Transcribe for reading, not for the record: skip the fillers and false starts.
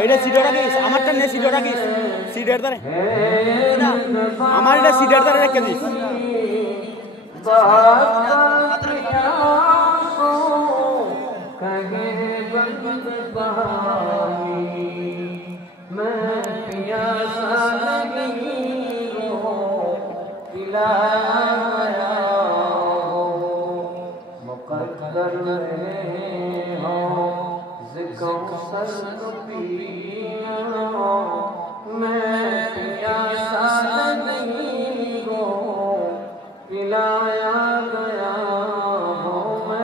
এইটা সিডটা দিস আমারটা নে সিডটা দিস সিডের দারে আমার এটা সিডের দারে রেখে দিস मुकद्दर हो जिक्र मैं